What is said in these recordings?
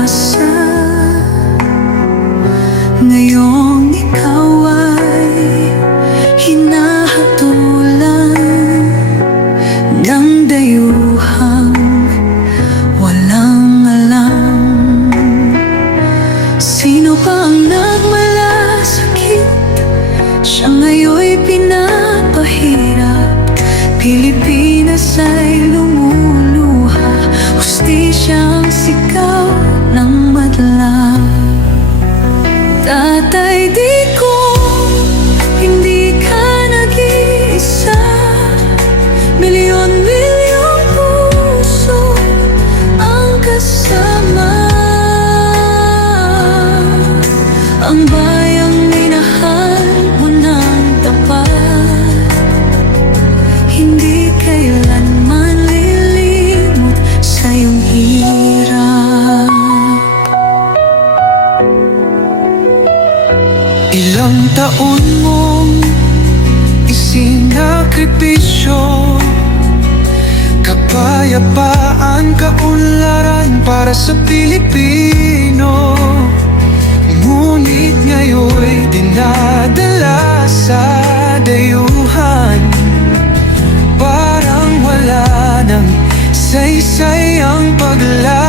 我想 Ang minahal mo ng tapat. Hindi kailanman lilimot sa iyong hirap. Ilang taon mong isinakripisyo Kapayapaan, kaunlaran para sa Pilipinas. dayuhan Parang wala nang saysay ang paglalang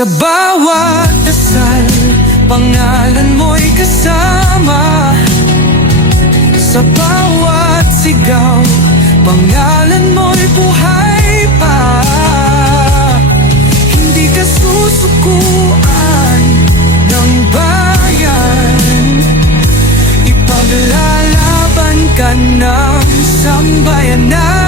Sa bawat dasal, pangalan mo'y kasama. Sa bawat sigaw, pangalan mo'y buhay pa. Hindi ka susukuan ng bayan. Ipaglalaban ka ng sambayanan.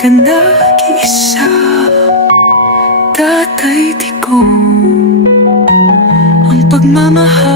ka nag-isa Tatay tikong Ang pagmamahal